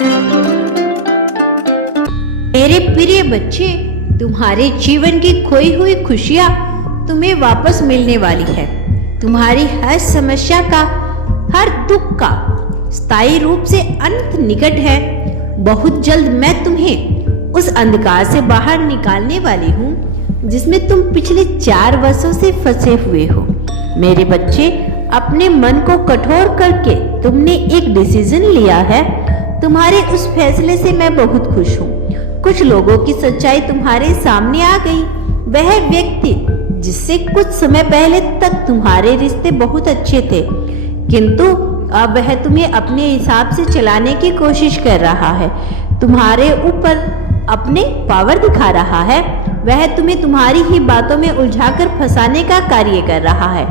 मेरे प्रिय बच्चे, तुम्हारे जीवन की खोई हुई खुशियां तुम्हें वापस मिलने वाली है। तुम्हारी हर समस्या का, हर दुख का स्थायी रूप से अंत निकट है। बहुत जल्द मैं तुम्हें उस अंधकार से बाहर निकालने वाली हूँ जिसमें तुम पिछले 4 वर्षों से फंसे हुए हो। मेरे बच्चे, अपने मन को कठोर करके तुमने एक डिसीजन लिया है। तुम्हारे उस फैसले से मैं बहुत खुश हूँ। कुछ लोगों की सच्चाई तुम्हारे सामने आ गई। वह व्यक्ति जिससे कुछ समय पहले तक तुम्हारे रिश्ते बहुत अच्छे थे, किंतु अब वह तुम्हें अपने हिसाब से चलाने की कोशिश कर रहा है, तुम्हारे ऊपर अपने पावर दिखा रहा है। वह तुम्हें तुम्हारी ही बातों में उलझाकर फंसाने का कार्य कर रहा है,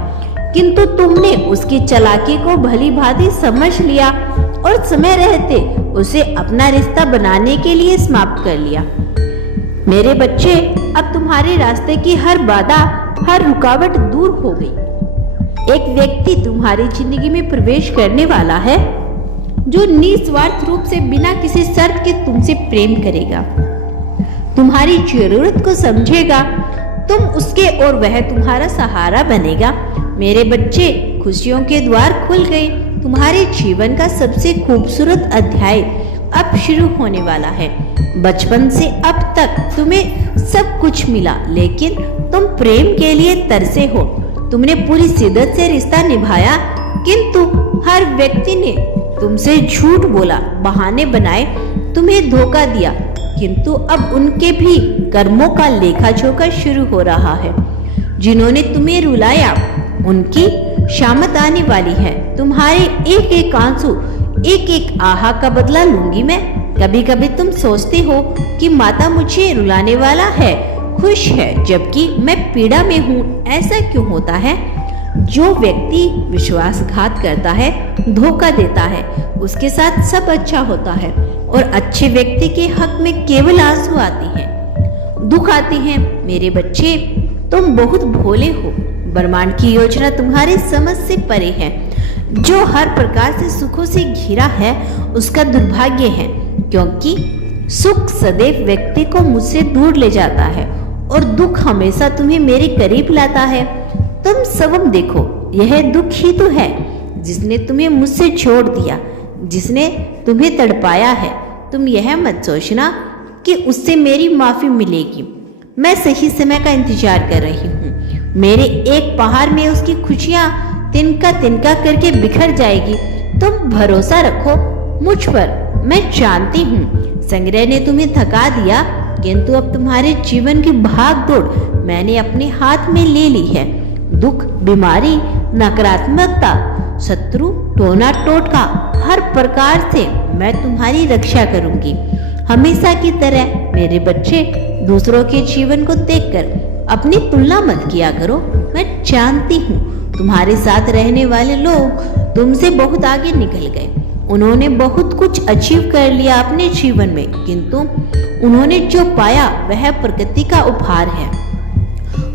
किंतु तुमने उसकी चालाकी को भली भांति समझ लिया और समय रहते उसे अपना रिश्ता बनाने के लिए समाप्त कर लिया। मेरे बच्चे, अब तुम्हारे रास्ते की हर बाधा, हर रुकावट दूर हो गई। एक व्यक्ति तुम्हारी जिंदगी में प्रवेश करने वाला है जो निस्वार्थ रूप से बिना किसी शर्त के तुमसे प्रेम करेगा, तुम्हारी जरूरत को समझेगा, तुम उसके और वह तुम्हारा सहारा बनेगा। मेरे बच्चे, खुशियों के द्वार खुल गए। तुम्हारे जीवन का सबसे खूबसूरत अध्याय अब शुरू होने वाला है। बचपन से अब तक तुम्हें सब कुछ मिला, लेकिन तुम प्रेम के लिए तरसे हो। तुमने पूरी शिद्दत से रिश्ता निभाया, किंतु हर व्यक्ति ने तुमसे झूठ बोला, बहाने बनाए, तुम्हें धोखा दिया। किंतु अब उनके भी कर्मों का लेखा जोखा शुरू हो रहा है। जिन्होंने तुम्हें रुलाया, उनकी शामत आने वाली है। तुम्हारे एक एक आंसू, एक एक आहा का बदला लूंगी मैं। कभी कभी तुम सोचते हो कि माता मुझे रुलाने वाला है, खुश है, जबकि मैं पीड़ा में हूँ। ऐसा क्यों होता है? जो व्यक्ति विश्वासघात करता है, धोखा देता है, उसके साथ सब अच्छा होता है और अच्छे व्यक्ति के हक में केवल आंसू आती हैं, दुख आते हैं। मेरे बच्चे, तुम बहुत भोले हो। ब्रह्मांड की योजना तुम्हारी समझ से परे है। जो हर प्रकार से सुखों से घिरा है, उसका दुर्भाग्य है, क्योंकि सुख सदैव व्यक्ति को मुझसे दूर ले जाता है और दुख हमेशा तुम्हें मेरे करीब लाता है। तुम स्वयं देखो, यह दुख ही तो है जिसने तुम्हें मुझसे छोड़ दिया, जिसने तुम्हें तड़पाया है। तुम यह मत सोचना कि उससे मेरी माफी मिलेगी। मैं सही समय का इंतजार कर रही हूँ। मेरे एक पहाड़ में उसकी खुशियाँ तिनका तिनका करके बिखर जाएगी। तुम भरोसा रखो मुझ पर। मैं जानती हूँ संग्रह ने तुम्हें थका दिया, किंतु अब तुम्हारे जीवन की भाग दौड़ मैंने अपने हाथ में ले ली है। दुख, बीमारी, नकारात्मकता, शत्रु, टोना टोटका, हर प्रकार से मैं तुम्हारी रक्षा करूंगी। हमेशा की तरह मेरे बच्चे, दूसरों के जीवन को देखकर अपनी तुलना मत किया करो। मैं जानती हूँ तुम्हारे साथ रहने वाले लोग तुमसे बहुत आगे निकल गए। उन्होंने बहुत कुछ अचीव कर लिया अपने जीवन में, किंतु उन्होंने जो पाया वह प्रकृति का उपहार है,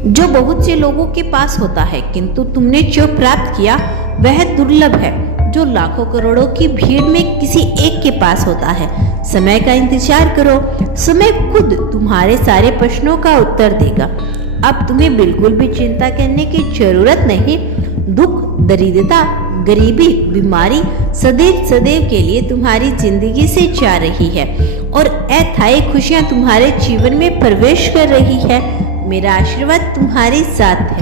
जो बहुत से लोगों के पास होता है, किंतु तुमने जो प्राप्त किया वह दुर्लभ है, जो लाखों करोड़ों की भीड़ में किसी एक के पास होता है। समय का इंतजार करो, समय खुद तुम्हारे सारे प्रश्नों का उत्तर देगा। अब तुम्हें बिल्कुल भी चिंता करने की जरूरत नहीं। दुख, दरिद्रता, गरीबी, बीमारी सदैव सदैव के लिए तुम्हारी जिंदगी से जा रही है और अस्थायी खुशियां तुम्हारे जीवन में प्रवेश कर रही है। मेरा आशीर्वाद तुम्हारे साथ है।